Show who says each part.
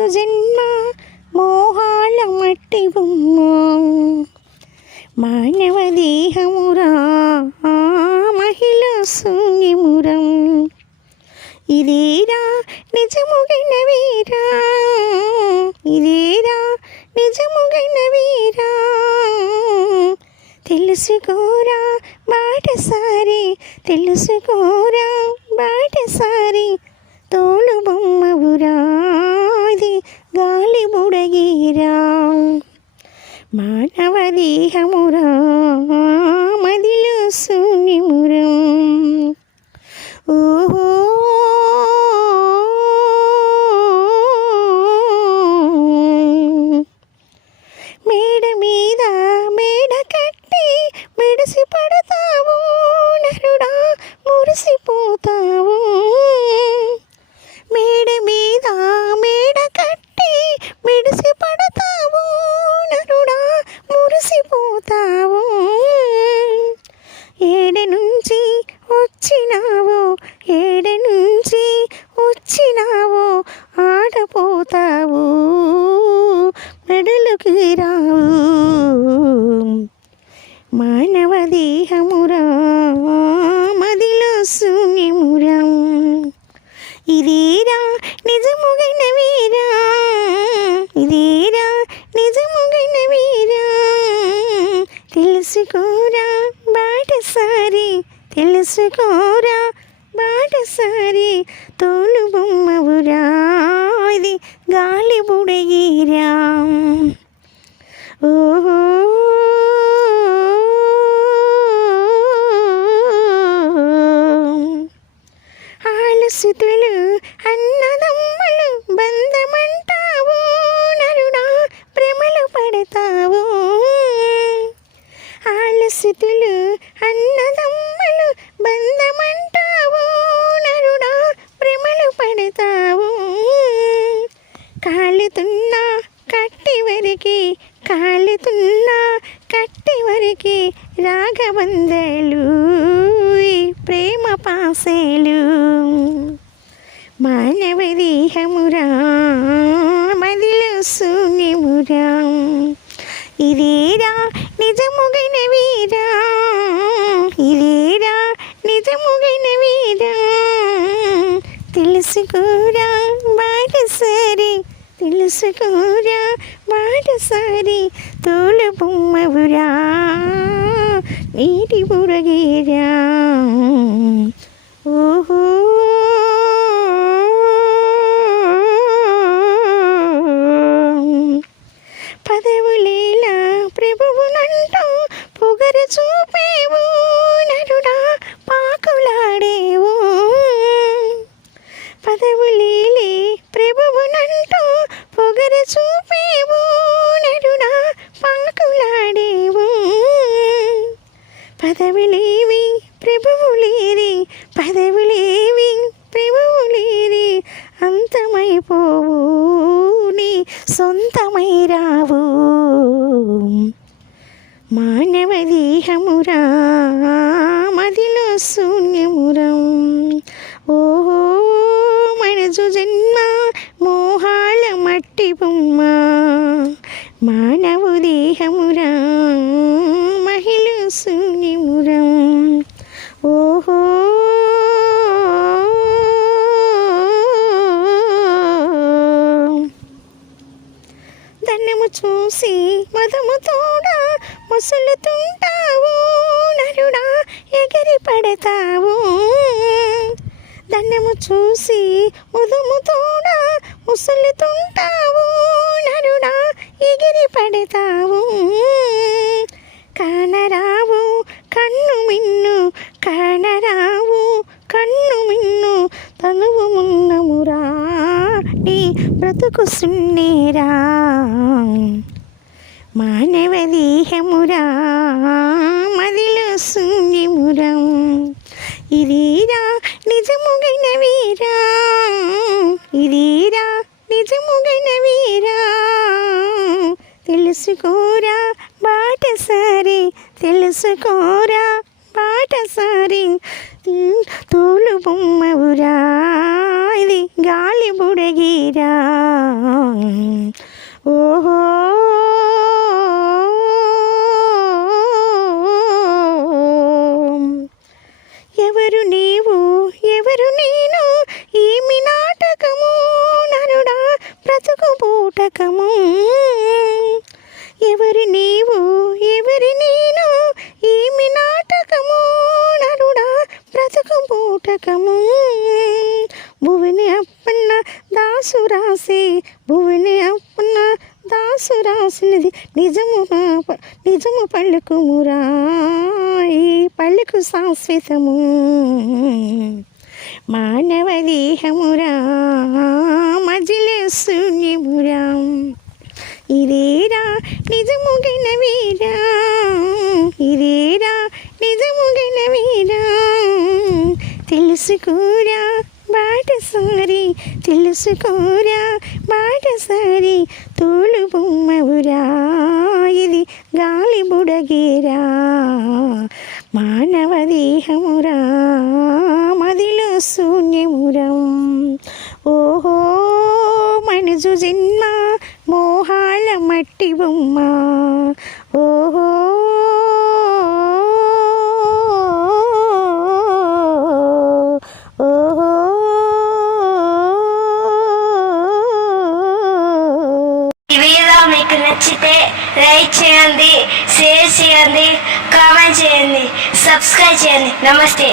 Speaker 1: ఓ మనసు జన్మ మోహాల మట్టి బొమ్మ మానవ దేహమురా ఆ మహిళ శూన్యమురం ఇదేరా నిజముగైన వీరా ఇదేరా నిజముగైన వీరా తెలుసుకోరా బాటసారి తెలుసుకోరా బాటసారి తోలు బొమ్మవురా ఇది గాలి బుడగీరా మానవ దేహమురా ఇదేరా నిజముగైన వీరా ఇదేరా నిజముగైన వీరా తెలుసుకోరా బాటసారి తెలుసుకోరా బాటసారి తోలు బొమ్మవురా ఇది గాలి బుడగిరా ఓహో ఆలసుతులు ఆలసుతులు అన్నదమ్ములు బంధమంటావు నరుడా ప్రేమలు పడతావు. కాలుతున్నా కట్టి వరికి కాలుతున్నా కట్టి వరికి రాగబందలు ప్రేమ పాసేలు. మానవ దేహమురా మదిలో శూన్యమురా ఇదేరా నిజముగైన వీరా? ఇదేరా నిజముగైన వీరా? తెలుసుకోరా బాటసారి తెలుసుకోరా బాటసారి తోలు బొమ్మవురా నీటి బుడగేరా ఓహో ప్రభువులేరి పదవులేవి లేని అంతమైపోవు. నీ సొంతమై రావు. మానవ దేహమురా మదిలో శూన్యమురం. ఓహో మనసు జన్మ మోహాల మట్టి బొమ్మ. మానవ దేహమురా. మదము తోడా ముసులుతుంటావు నరుడా ఎగిరి పడతావు. దండము చూసి ఉదుము తోడా ముసలుతుంటావు నరుడా ఎగిరి పడతావు. కానరావు కన్ను మిన్ను కానరావు కన్ను మిన్ను తనువు మున్నమురా నీ బ్రతుకు సున్నేరా. మానవ దేహమురా మదిలో శూన్యమురం ఇదేరా నిజముగైన వీరా ఇదేరా నిజముగైన వీరా తెలుసుకోరా బాటసారి తెలుసుకోరా బాటసారి తోలు బొమ్మవురా ఇది గాలి బుడగిరా బ్రతుకు పూటకము. ఎవరి నీవు ఎవరి నేను ఏమి నాటకము? నరుడా బ్రతుకు పూటకము. భువిని అప్పన్న దాసు రాసి భువిని అప్పన్న దాసు రాసినది నిజము ప- నిజము మురా ఈ పలుకు శాశ్వతము. మానవ దేహమురా మజిలే శూన్యమురా ఇదేరా నిజముగిన వీరా ఇదేరా నిజముగిన వీరా తెలుసుకోరా బాటసారి తెలుసుకోరా బాటసారి తోలు మనుజు జన్మ మోహాల మట్టి బొమ్మ. ఓహో! ఓహో!
Speaker 2: మీకు నచ్చితే లైక్ చేయండి షేర్ చేయండి కామెంట్ చేయండి సబ్స్క్రైబ్ చేయండి. నమస్తే.